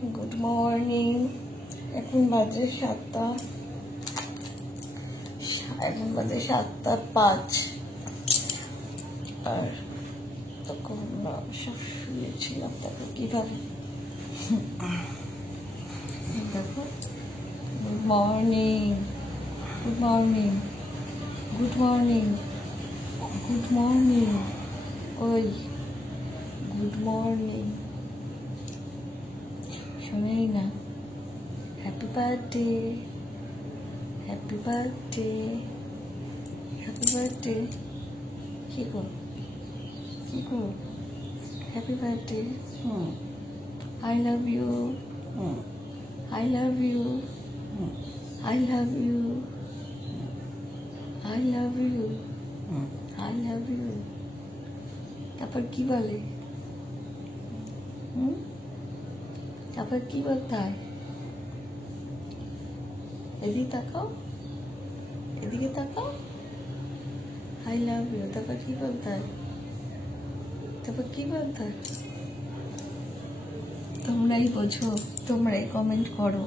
Good morning. এখন বাজে 7:05 আর তখন সব শুয়েছিলাম। দেখো কিভাবে, দেখো। Good morning, good morning, good morning, good morning. ওই গুড মর্নিং শোনেই না। Happy birthday, happy birthday, happy birthday. কি গো, কি গো, happy birthday. I love you, I love you, I love you, I love you, I love you. তারপর কি বলে? তারপর কি বলতে হয়? এদিকে তাকাও, এদিকে তাকাও। I love you. তারপর কি বলতে হয়? তারপর কি বলতে হয়? তোমরাই বোঝো, তোমরাই কমেন্ট করো,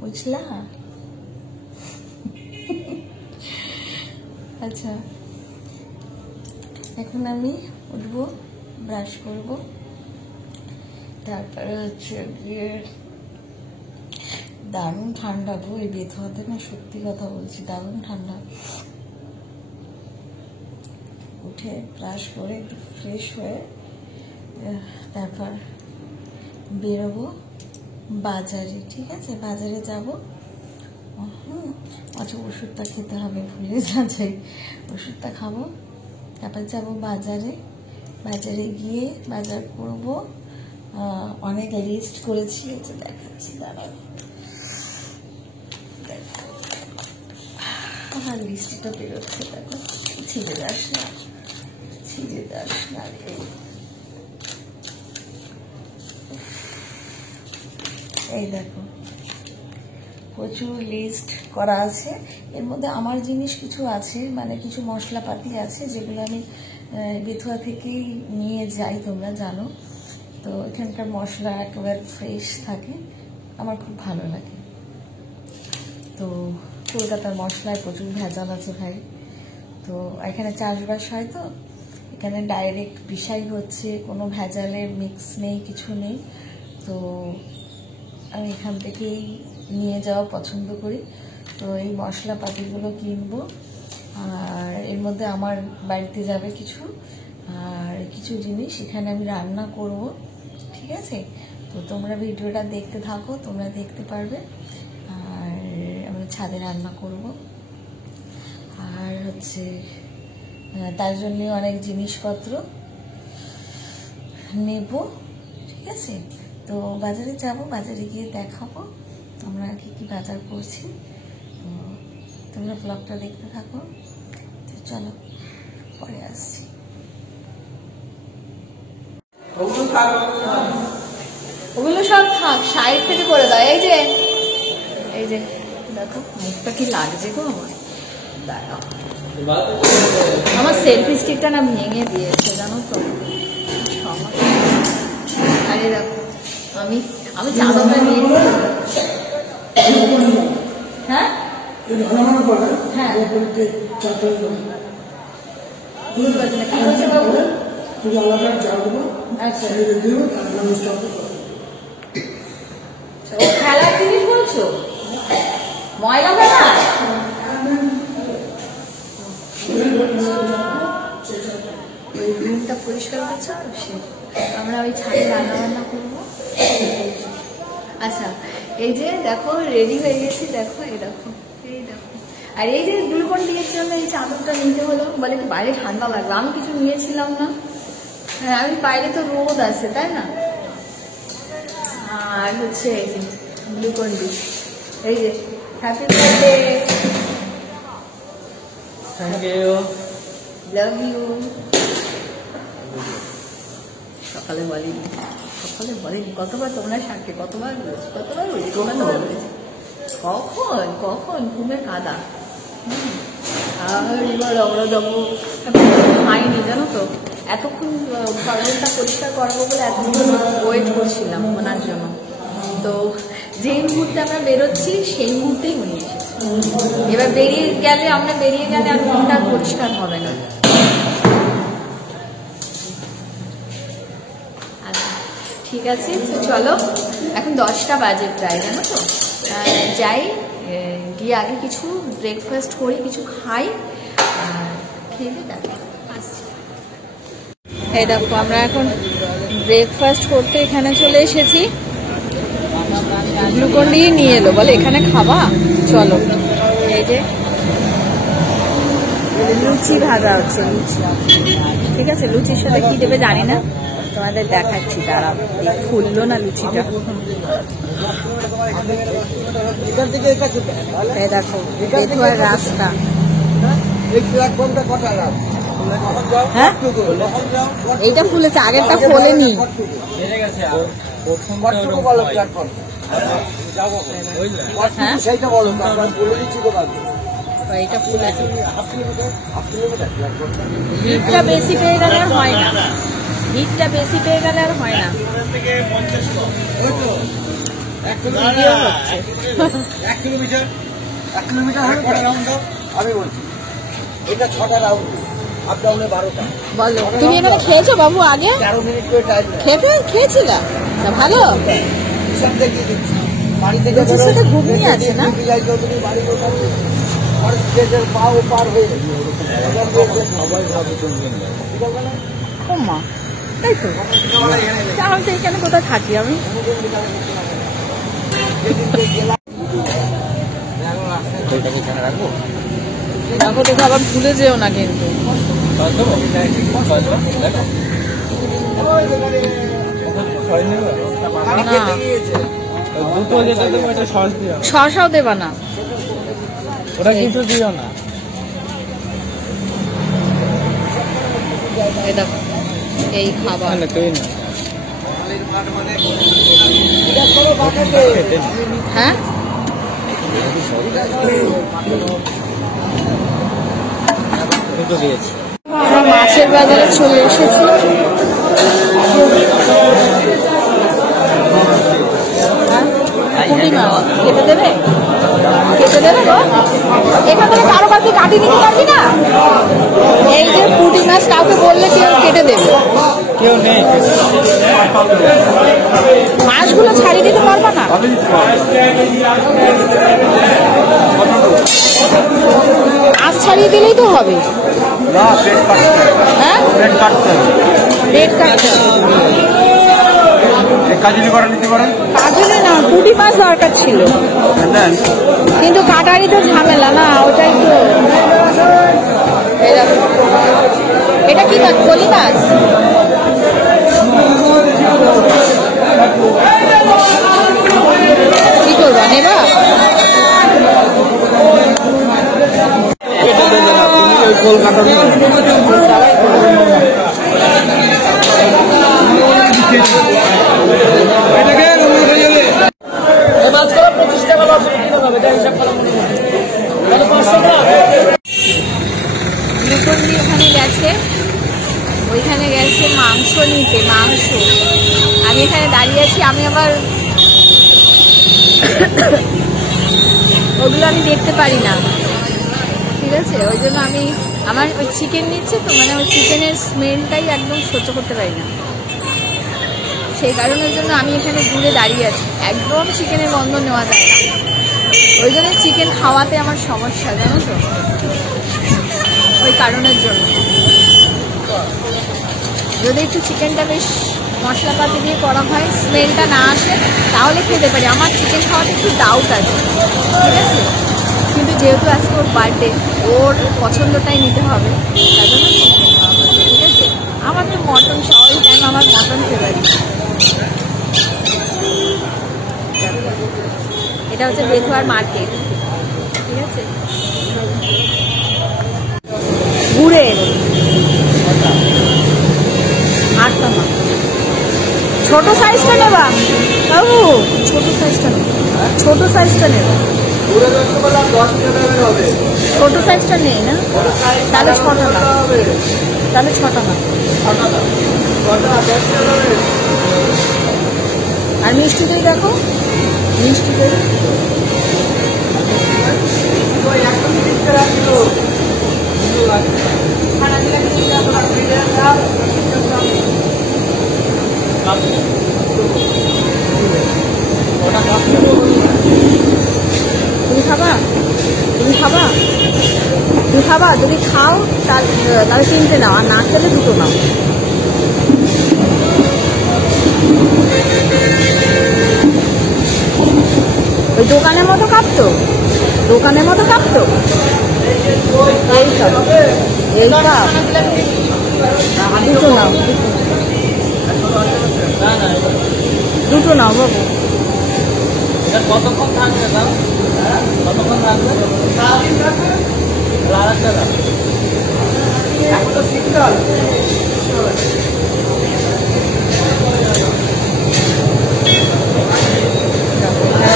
বুঝলা? আচ্ছা, এখন আমি উঠবো, ব্রাশ করব, তারপরে হচ্ছে গিয়ে দারুণ ঠান্ডা গো এই বেথুয়াতে, না সত্যি কথা বলছি, দারুণ ঠান্ডা। উঠে ব্রাশ করে একটু ফ্রেশ হয়ে তারপর বেরোবো বাজারে। ঠিক আছে, বাজারে যাব। আচ্ছা, ওষুধটা খেতে হবে, ভুলে যাচ্ছি। ওষুধটা খাবো, তারপর যাব বাজারে। বাজারে গিয়ে বাজার করব। অনেক লিস্ট করেছি, এটা দেখাচ্ছি, দাঁড়াও। দেখো আমার লিস্টটা বেরোচ্ছে, দেখো। ছিঁড়ে যাস না, ছিঁড়ে যাস না রে। এই দেখো, প্রচুর লিস্ট করা আছে। এর মধ্যে আমার জিনিস কিছু আছে, মানে কিছু মশলাপাতি আছে যেগুলো আমি বেথুয়া থেকেই নিয়ে যাই, তোমরা জানো তো। এখানকার মশলা একেবারে ফ্রেশ থাকে, আমার খুব ভালো লাগে। তো কলকাতার মশলায় প্রচুর ভেজাল আছে ভাই। তো এখানে চাষবাস হয়, তো এখানে ডাইরেক্ট বিষয় হচ্ছে, কোনো ভেজালের মিক্স নেই, কিছু নেই। তো আমি এখান থেকেই নিয়ে যাওয়া পছন্দ করি। তো এই মশলাপাতিগুলো কিনবো, আর এর মধ্যে আমার বাড়িতে যাবে কিছু, আর কিছু জিনিস এখানে আমি রান্না করব। ঠিক আছে, তো তোমরা ভিডিওটা দেখতে থাকো, তোমরা দেখতে পারবে। আর আমি ছাদে রান্না করব, আর হচ্ছে তার জন্য অনেক জিনিসপত্র নেব। ঠিক আছে, তো বাজারে যাব, বাজারে গিয়ে দেখাবো আমরা কি কি বাজার করছি। তো তোমরা ব্লগটা দেখতে থাকো। তো চলো, পরে আসছি। ওগুলো সব থাক, সাইড থেকে করে দাও। এই যে, এই যে দেখো মুখটা কি লাগছে গো আমার। দাঁড়াও, আমার সেলফি স্টিকটা না ভেঙে দিয়েছে, জানো তো। আরে দেখো, আমি চাদরটা নিয়ে হ্যাঁ হ্যাঁ খেলার জিনিস বলছো? ময়লা ফেলা? ওই রুমটা পরিষ্কার করছো তো, সে আমরা ওই ছাদে রান্না বান্না করবো। আচ্ছা, এই যে দেখো রেডি হয়ে গেছি, দেখো এই দেখো, এই দেখো। আর এই যে গ্লুকন ডির জন্য এই চাদরটা নিতে হলো, বলে বাইরে ঠান্ডা লাগবে, আমি কিছু নিয়েছিলাম না। হ্যাঁ, আমি বাইরে তো রোদ আছে, তাই না। আর হচ্ছে এই যে গ্লুকন ডি, এই যে happy birthday, thank you, love you. সকালে বলিনি, সকালে বলিনি, কতবার তোমরা সাক্ষী, কতবার বলেছি, কতবার বলেছি, কতবার বলেছি। কখন কখন ঘুমে কাদা। আর এবার আমরা যাবো, খাইনি জানো তো, এতক্ষণ পার্লারটা পরিষ্কার করবো বলে এতক্ষণ ওয়েট করছিলাম ওনার জন্য। তো যেই মুহূর্তে আমরা বেরোচ্ছি সেই মুহূর্তেই উনি এসেছে। এবার বেরিয়ে গেলে আর মনটা পরিষ্কার হবে না। আচ্ছা ঠিক আছে, তো চলো, এখন 10টা বাজে প্রায়, জানো তো। যাই, গিয়ে আগে কিছু ব্রেকফাস্ট করি, কিছু খাই, আর খেয়ে দেখো আসছি। এই দেখো আমরা এখন ব্রেকফাস্ট করতে এখানে চলে এসেছি। গ্লুকন ডি নিয়ে এলো, বলে এখানে খাবা, চলো। এই যে লুচি ভাজা হচ্ছে, লুচি, ঠিক আছে। লুচির সাথে কি দেবে জানি না, তোমাদের দেখাচ্ছি, তারা ফুললো না লুচিটা। এই দেখো বেথুয়ার রাস্তা। হ্যাঁ এইটা ফুলেছে, আগেরটা ফোলেনি। এইটা ফুলেছে, হিটটা বেশি পেয়ে গেলে আর হয় না, হিটটা বেশি পেয়ে গেলে আর হয় না। আমি বলছি এটা 6টা রাউন্ড, আপ ডাউনে 12টা। বলো তুমি এখানে খেয়েছো বাবু আগে? 13 মিনিট করে টাইম খেয়েছিল, ভালো। হিসাব দেখিয়ে দিচ্ছি, বাড়ি থেকে লুচির সাথে ঘুগনি আছে না? বিজয় চৌধুরী বাড়ি কোথায়, আর স্টেজের পাও পার হয়ে গেছে সবাই ভাবে ও মা, তাই তো। আমি তো এখানে কোথায় থাকি আমি। দেখো দেখো আবার ভুলে যেও না কিন্তু। শসাও দেবা না, ওটা কিছু দিও না। এই দেখো এই খাবার, হ্যাঁ আমরা মাছের বাজারে চলে এসেছি। পুঁটি মাছ কেটে দেবে, কেটে দেবে গো। এখান থেকে কারো কাছে কাটিয়ে নিতে পারবি না? এই যে পুঁটি মাছ কাউকে বললে কেউ কেটে দেবে, কেউ নেই। মাছগুলো ছাড়িয়ে দিতে পারবা না? মাছ ছাড়িয়ে দিলেই তো হবে। হ্যাঁ পেট কাটতে কাজুরি করে নিতে পারেন। কাজুরি না, পুঁটি মাছ দরকার ছিল, কিন্তু কাটারি তো ঝামেলা না, ওটাই তো। এটা কি মাছ? পলি মাছ। কি করবা, নেবা? ওইখানে গেছে মাংস নিতে, মাংস। আমি এখানে দাঁড়িয়ে আছি, আমি আবার ওগুলো আমি দেখতে পারি না, ঠিক আছে। ওই জন্য আমি আমার ওই চিকেন নিচ্ছে তো, মানে ওই চিকেনের স্মেলটাই একদম সহ্য করতে পারি না, সেই কারণের জন্য আমি এখানে দূরে দাঁড়িয়ে আছি। একদম চিকেনের গন্ধ নেওয়া যায় না, ওই জন্য চিকেন খাওয়াতে আমার সমস্যা, জানো তো, ওই কারণের জন্য। যদি একটু চিকেনটা বেশ মশলাপাতি দিয়ে করা হয়, স্মেলটা না আসে, তাহলে খেতে পারি। আমার চিকেন খাওয়াতে একটু ডাউট আছে, ঠিক আছে। কিন্তু যেহেতু আজকে ওর বার্থডে, ওর পছন্দটাই নিতে হবে, তাই জন্য চিকেন খাওয়া হচ্ছে, ঠিক আছে। আমার তো মটন, সবাই টাইম আমার মটন ফেভারিট। এটা হচ্ছে বেথুয়ার মার্কেট, ঠিক আছে। ঘুরে আটটা না, ছোট সাইজটা নেবা বাবু, ছোট সাইজটা নেবা, ছোট সাইজটা নেবা, ছোট সাইজটা নেই না, তাহলে 6টা না, তাহলে 6টা না। আর মিষ্টি দই দেখো, মিষ্টি করে তুমি খাবা, তুমি খাবা, তুমি খাবা, যদি খাও তাহলে তিনটে নাও, আর না খেলে দুটো নাও। ওই দোকানের মতো কাঁপতো, দোকানের মতো কাঁপতো। এই সব এই কাপ দুটো নাও, দুটো নাও বাবু। কতক্ষণ থাকবে দাও, কতক্ষণ থাকবে? এখন তো শীতকাল।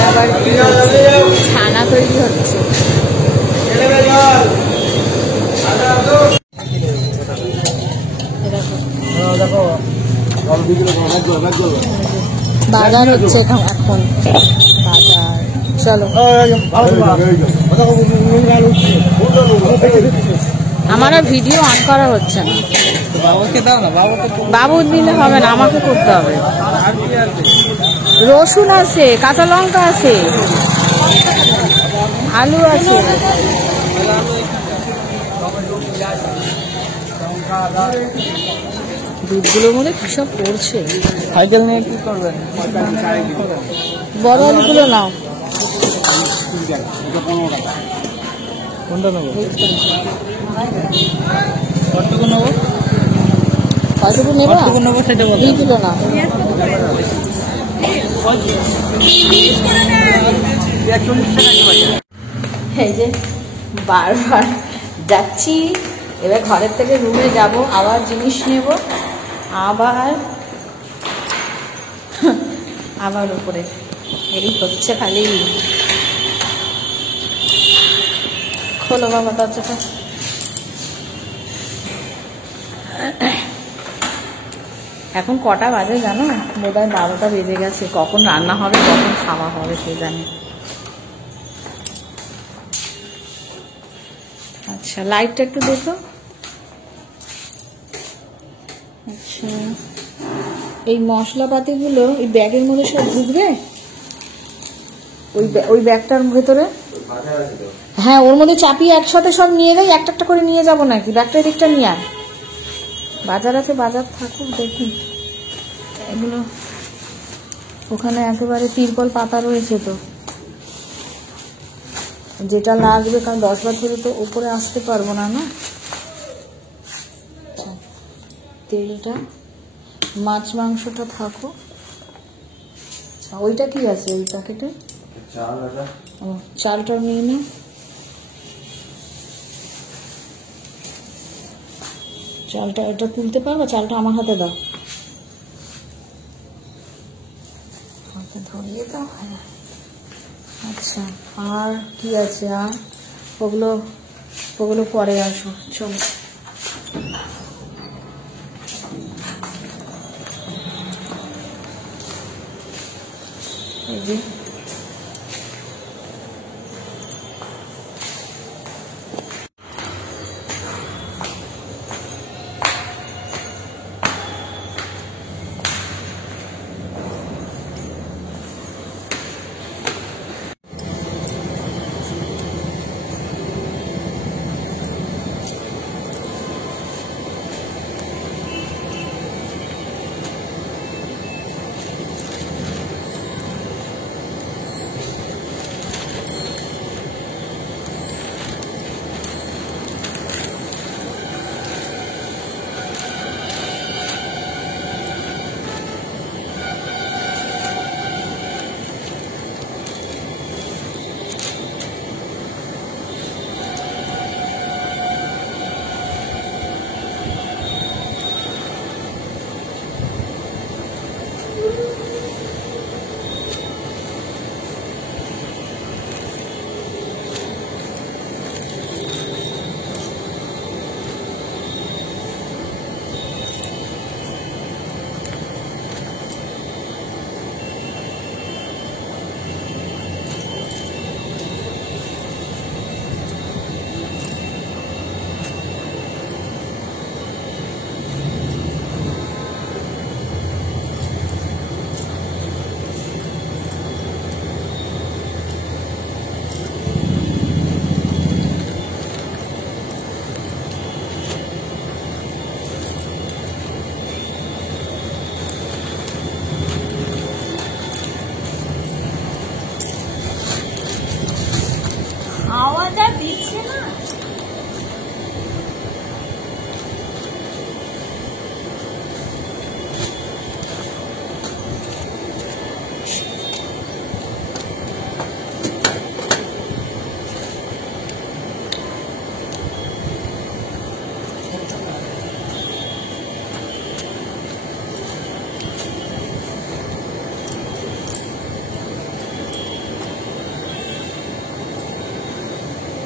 আবার কি ছানা তৈরি হচ্ছে। দেখো বাজার হচ্ছে এখন, বাজার। চলো, আমার আর ভিডিও অন করা হচ্ছে না। বাবুকে দাও না, বাবুকে। বাবু দিলে হবে না, আমাকে করতে হবে। আর কি আছে? রসুন আছে, কাঁচা লঙ্কা আছে, আলু আছে। দুধগুলোর মধ্যে কি সব পড়ছে। সাইকেল নিয়ে কি করবেন? বড় আলুগুলো নাও। কোনটা নেবো? কতটুকু নেবো? কতটুকু নেবা? কতটুকু নেবো সেটা বলো। 2 কিলো নাও। এই যে বারবার যাচ্ছি, এবার ঘরের থেকে রুমে যাব, আবার জিনিস নেব, আবার উপরে। এই হচ্ছে খালি। খোলো বাবা দরজাটা। এখন কটা বাজে জানো? বোধহয় 12টা বেজে গেছে। কখন রান্না হবে, কখন খাওয়া হবে সে জানে। আচ্ছা, লাইটটা একটু দেখো। আচ্ছা, এই মশলাপাতিগুলো এই ব্যাগের মধ্যে সব ঢুকবে? ওই ব্যাগটার ভেতরে? হ্যাঁ, ওর মধ্যে চাপিয়ে একসাথে সব নিয়ে যাই, একটা একটা করে নিয়ে যাবো নাকি? ব্যাগটা দিকটা নিয়ে আর বাজার আছে, বাজার থাকুক, দেখি এগুলো। ওখানে একেবারে তিরপল পাতা রয়েছে তো, যেটা লাগবে, কারণ 10 বার ধরে তো উপরে আসতে পারবো না। না, তেলটা, মাছ মাংসটা থাকো। আচ্ছা, ওইটা কি আছে ওই প্যাকেটে? চালটা নিয়ে নে। চালটা এটা তুলতে পারবো? চালটা আমার হাতে দাও, হাতে ধরিয়ে দাও। হ্যাঁ, আচ্ছা, আর কি আছে? আর ওগুলো পরে আসো। চলো, এই যে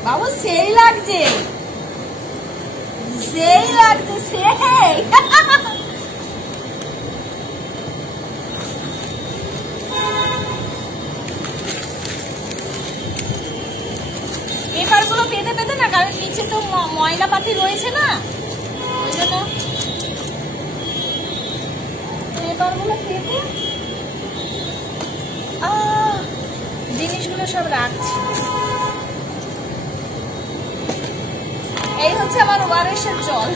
বাবু সেই লাগছে, সেই লাগছে, সেই পেপারগুলো পেতে পেতে না, কারণ নিচে তো ময়লা পাতি রয়েছে না, ওই জন্য পেপারগুলো পেতে জিনিসগুলো সব রাখছি। এই হচ্ছে আমার ওয়ারেসের জল।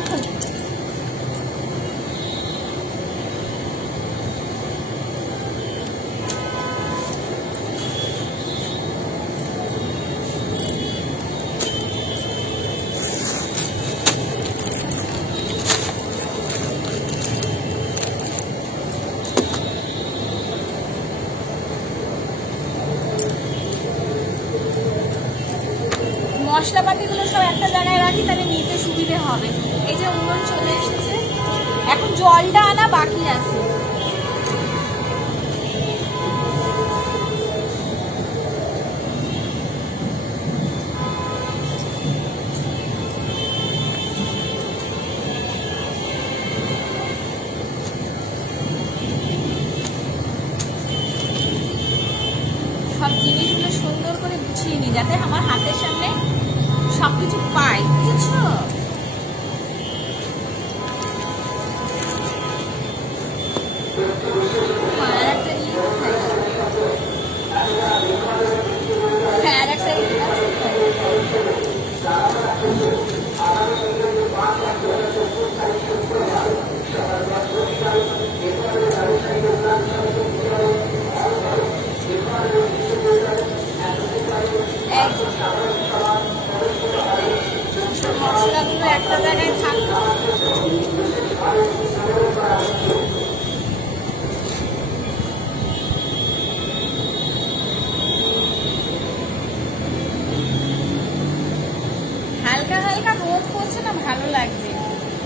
মশলাপাতিগুলো সব একটা জায়গায় রাখি, তাহলে নিতে সুবিধে হবে। এই যে উনুন চলে এসেছে, এখন জলটা আনা বাকি আছে। সব জিনিসগুলো সুন্দর করে গুছিয়ে নি, যাতে আমার হাতের সামনে সবকিছু পাই, বুঝেছো? মশলাগুলো একটা জায়গায় থাকতো। হালকা হালকা রোদ পড়ছে না, ভালো লাগছে,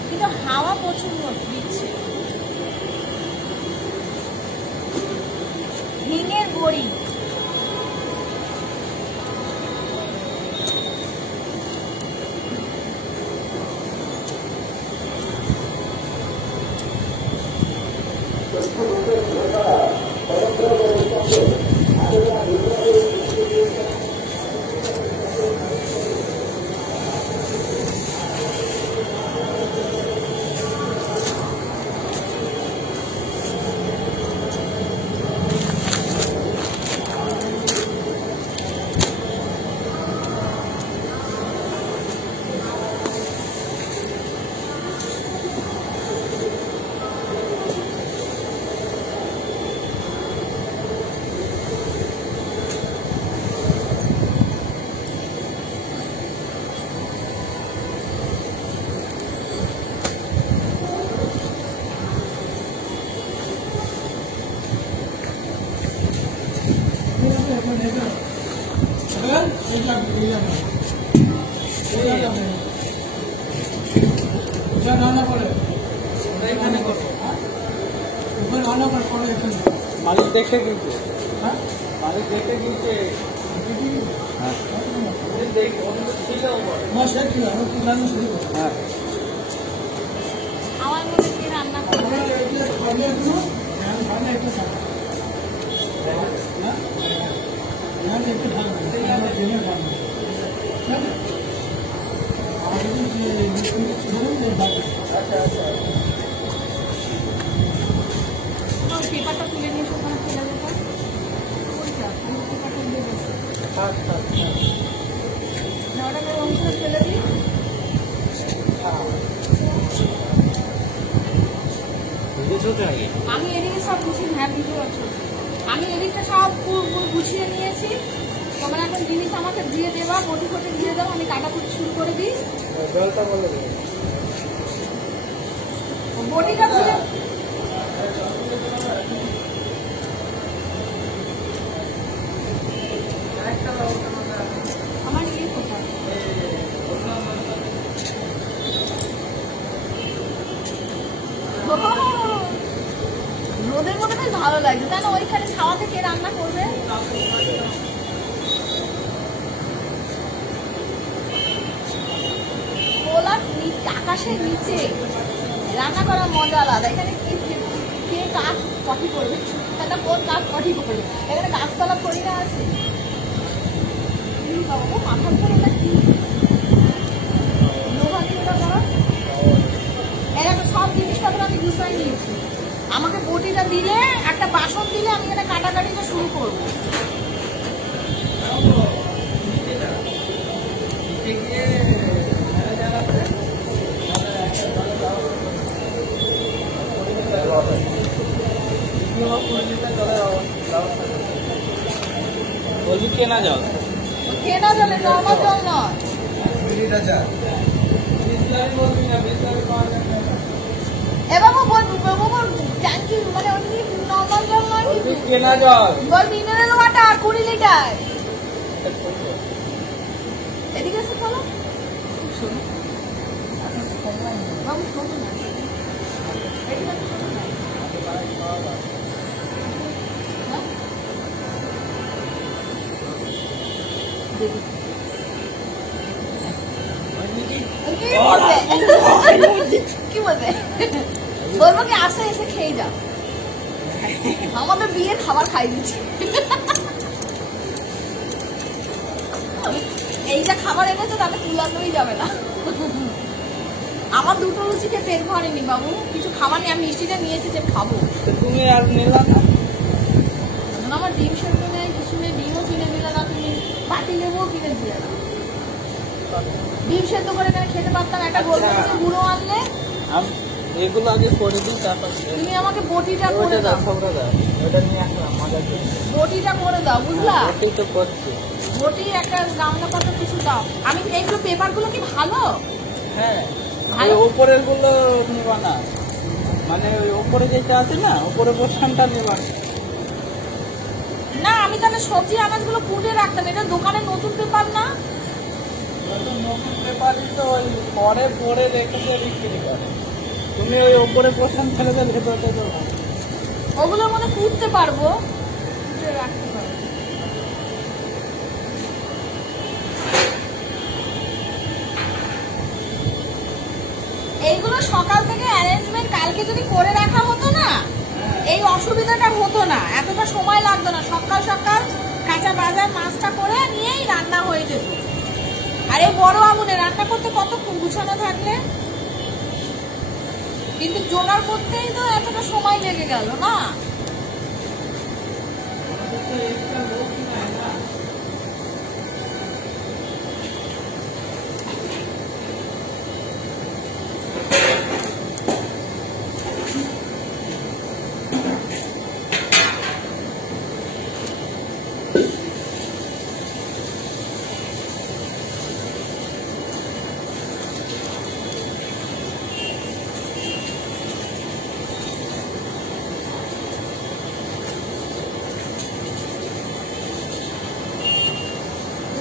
কিন্তু হাওয়া প্রচুর দিচ্ছে। হিঙের বড়ি, মালিক দেখে কিনছে, মালিক দেখে কিনছে। হ্যাঁ আমার মনে কি রান্না করবে। পেপারটা তুলে নিয়ে ওখানে ফেলে দেবো। পেপারটা দিয়ে দেবো, ওটাকে অংশ ফেলে দিই। আমি এদিকে সব গুছিয়ে, হ্যাঁ ভিডিও আছে, আমি এদিকটা সব গুছিয়ে নিয়েছি। তোমরা এখন জিনিস আমাকে দিয়ে দেবা, বটি ফটি দিয়ে দাও, আমি কাটাকুটি শুরু করে দিই। বটিটা খুলে আমার ইয়ে কোথায়, রোদের মধ্যে বেশ ভালো লাগছে, তাই না? ওইখানে ছাওয়াতে কে রান্না করবে? আসে নিচে, রান্না করার মজা আলাদা। এখানে কে কাজ পটি করবে, এটা কোন কাজ পটি করবে, এখানে গাছপালা থরি না আছে। বাবা মাথার উপর এটা কি লোহা দিয়ে ওটা করা। এরকম সব জিনিসপত্র আমি গুছাই নিয়েছি। আমাকে বটিটা দিলে, একটা বাসন দিলে আমি এখানে কাটাকাটিটা শুরু করবো। বলবি কেনা জল, কেনা জলে, নর্মাল জল নয়। এবার ট্যাঙ্কি মানে ওই নর্মাল জল নয়, কেনা জল, বল মিনারেল ওয়াটার 20 লিটার। এদিকে এসে চলো, শোনো বাবু, শোনো না, এদিকে এসে শোনো না। কি বলবে? বলবো কি আসে এসে খেয়ে যা, আমাদের বিয়ের খাবার খাই দিচ্ছি। এইটা খাবার এনেছে তাতে তুলাতেই যাবে না। আমার দুটো লুচিকে পেট ভরেনি বাবু, কিছু খাবার নেই। আমি মিষ্টিটা নিয়েছি যে খাবো। তুমি আর নিলা না? আমার ডিম সেদ্ধ নেই, কিছু নেই, ডিমও কিনে দিলে না তুমি, পাটি লেবুও কিনে দিলে না। ডিম সেদ্ধ করে এখানে খেতে পারতাম, একটা গোলমরিচের গুঁড়ো আনলে। এগুলো আগে করে দিই, তারপর তুমি আমাকে বটিটা করে দাও, ওটা নিয়ে আসলাম মজার জন্য। বটিটা করে দাও, বুঝলা? ওটাই তো করছি। বটি একটা গামলা পাতা কিছু দাও। আমি এইগুলো পেপারগুলো কি ভালো? হ্যাঁ, ভালো। ওই উপরের গুলো নিবা না, মানে ওই উপরে যেটা আছে না, উপরে পোর্শনটা নিবা না। না, আমি তাহলে সবজি আনাজগুলো কুটে রাখতাম। এটা দোকানে নতুন পেপার না? নতুন পেপারই তো ওই পরে পরে রেখেছে বিক্রি করে। তুমি ওই উপরে পোর্শন ফেলে দেবে, ভেতরটা তো ওগুলোর মধ্যে কুটতে পারবো, কুটে রাখতে পারবো। এইগুলো সকাল থেকে অ্যারেঞ্জমেন্ট কালকে যদি করে রাখা হতো না, এই অসুবিধাটা হতো না, এতটা সময় লাগতো না। সকাল সকাল কাঁচা বাজার মাছটা করে নিয়েই রান্না হয়ে যেত। আর এই বড় আগুনে রান্না করতে কতক্ষণ গুছানো থাকলে, কিন্তু জোগাড় করতেই তো এতটা সময় লেগে গেল না।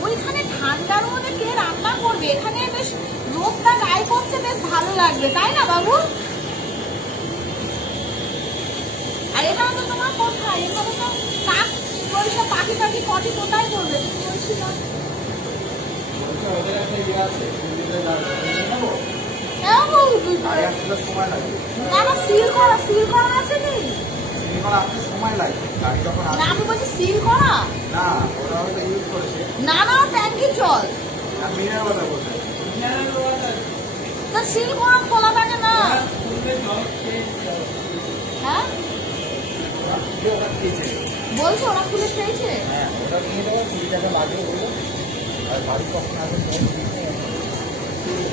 ওইখানে ঠান্ডার মধ্যে কে রান্না করবে? এখানে বেশ রোদটা গায়ে পড়ছে, বেশ ভালো লাগবে, তাই না বাবু? আর এখানে তো তোমার কোথায়, এখানে তো কাক সব পাখি টাকি কটি কোথায় করবে? তুমি বলছিল সিল করা আছে কি? সময় লাগে যখন না, আমি বলছি সিল করা না, ওরা হয়তো ইউজ করেছে। না, না ট্যাঙ্কির জল মিনারেল ওয়াটার বলছে। না, সিল করা খোলা থাকে না। হ্যাঁ বলছো ওরা খুলে খেয়েছে। হ্যাঁ, ওটা নিয়ে দেবো, 20 টাকা লাগে বললো। আর বাড়ি কখন আসবে,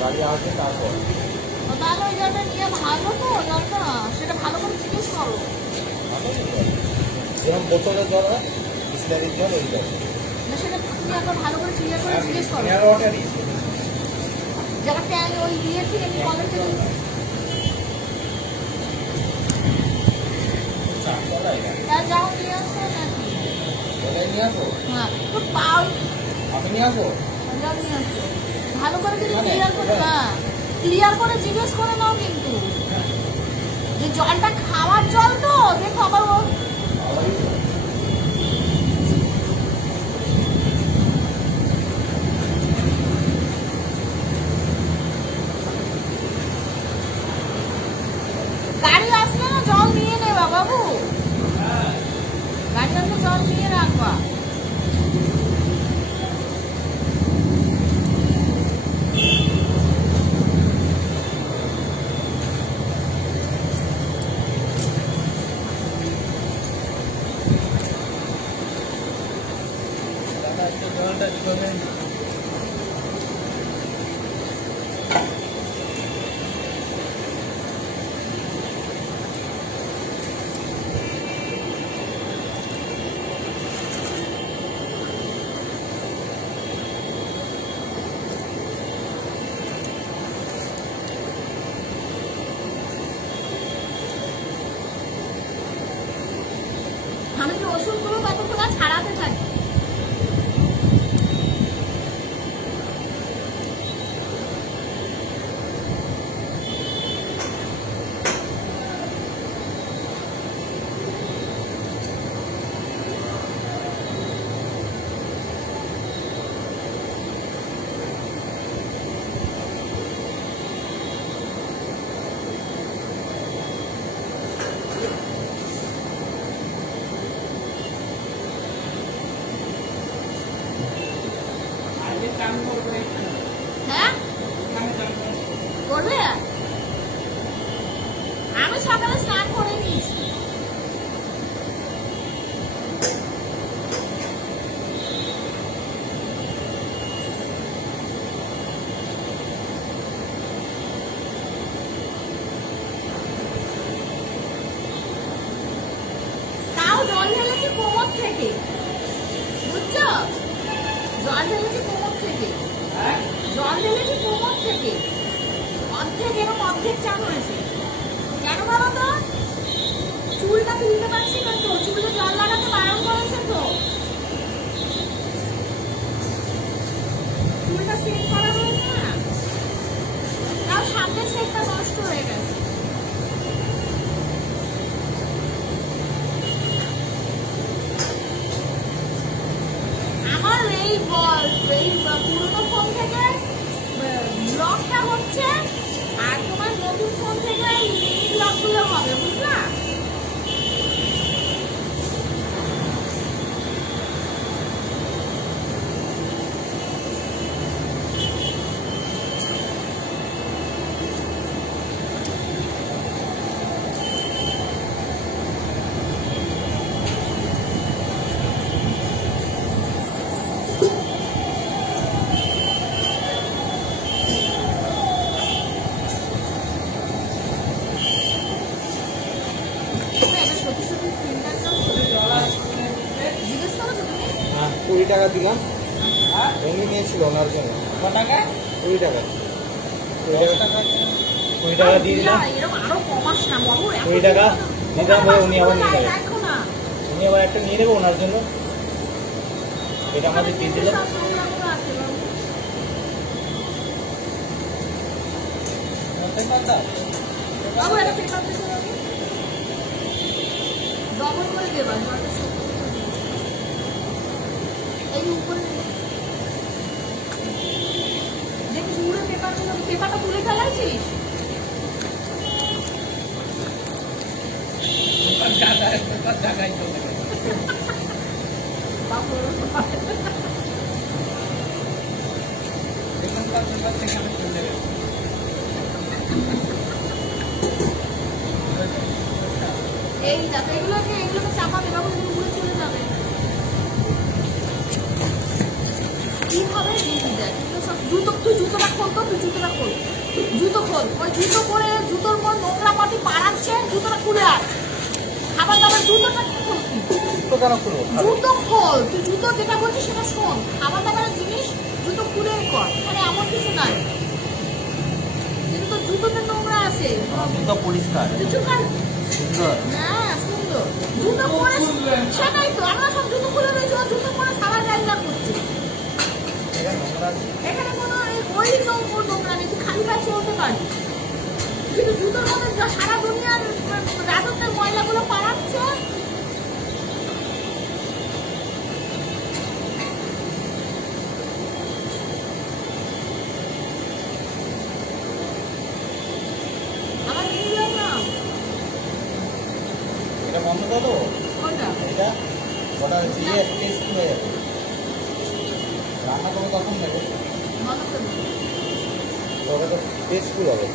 গাড়ি আসবে তারপর। তাহলে ওই জলটা নিয়ে ভালো তো, জলটা সেটা ভালো করে জিজ্ঞেস করো। যেরকম বোতলের জল হয়, বিসলারির জল, ওই জল। না, সেটা তুমি একবার ভালো করে ক্লিয়ার করে জিজ্ঞেস করো। মিনারেল ওয়াটারই যারা ট্যাঙ্ক ওই দিয়েছি এমনি কলের থেকে যাও নিয়ে আসো নাকি? নিয়ে আসো। হ্যাঁ, তো পাও আমি নিয়ে আসবো। যাও নিয়ে আসো। ভালো করে কিন্তু ক্লিয়ার করে, হ্যাঁ ক্লিয়ার করে জিজ্ঞেস করে নাও কিন্তু, যে জলটা খাওয়ার জল তো, দেখো আবার ও নিয়ে রাখবা। দাদা একটু জলটা দিবেন। আমি যে ওষুধগুলো ততক্ষণ আর ছাড়াতে থাকি। আজকে চান করবে এখানে। হ্যাঁ এখানে চান করবে। করবে? আমি সকালে স্নান করে নিয়েছি। তাও জল ঢেলেছি কোমর থেকে, বুঝছো? জল ঢেলেছি কোমর থেকে, হ্যাঁ? জল ঢেলেছি কোমর থেকে, অর্ধেক এরকম অর্ধেক চান হয়েছে। কেন বলো তো? চুলটা তুলতে পারছি না তো, চুলে জল লাগাতে বারণ করেছে তো। চুলটা সেট করা হয়েছে না, তাও সামনের সেটটা নষ্ট হয়ে গেছে। আমার এই পুরোনো ফোন থেকে ব্লকটা হচ্ছে, আর তোমার নতুন ফোন থেকে এই ব্লকগুলো হবে, বুঝলা? এটা সত্যি সত্যি প্রিন্টার দাম জিজ্ঞেস করেছো তুমি? হ্যাঁ 20 টাকা দিলাম। উনি নিয়েছিল ওনার জন্য ক টাকা? 20 টাকা। 10 টাকা। 20 টাকা দিয়ে দিলাম। এরকম আরো কমাস না বাবু, 20 টাকা দিলাম, পরে উনি আবার নিয়ে যাবেন। দেখো না উনি আবার একটা নিয়ে নেবো ওনার জন্য। এটা আমাদের দিয়ে দিল। কত কথা? বাবু এটা পেপার দিতে হবে, ডবল করে দেবা। এই উপরে দেখি দূরে পেপারটা তুলে ফেলাইছিস? পেপার জায়গায় চলে গেছে। বাবু এখানকার পেপার সেখানে চলে গেছে। এই দেখো এগুলোকে চাপাবে বাবু, এগুলো উড়ে চলে যাবে। কিভাবে দিয়ে দেয় সব জুতো, তুই জুতোটা খোল তো, তুই জুতোটা খোল, জুতো খোল। ওই জুতো পরে জুতোর পর নোংরা মাটি পাড়াচ্ছে, জুতোটা খুলে আয়। খাবার দাবার জুতোটা খোল, তো কেন করবো? জুতো খোল, তুই জুতো যেটা বলছিস সেটা শোন। খাবার দাবারের জিনিস জুতো খুলে কর, মানে এমন কিছু নাই। কিন্তু তোর জুতোতে নোংরা আছে। তো পরিষ্কার। তুই চুপ কর। সুন্দর। হ্যাঁ সুন্দর জুতো পরে, সেটাই তো আমরা সব জুতো খুলে রয়েছি, ও জুতো পরে সারা জায়গা করছে। এখানে কোনো ওই নোংরা নেই, তুই খালি পায়ে চলতে পারবি, কিন্তু জুতোর মধ্যে সারা দুনিয়ার রাজত্বের ময়লাগুলো পাড়াচ্ছে। আমার নিয়ে না এটা বন্ধ করো। কোনটা? এটা ওটা দিয়ে টেস্টফুল হয়ে যাবে। রান্না করবো তখন নেবে, তবে তো টেস্টফুল হবে।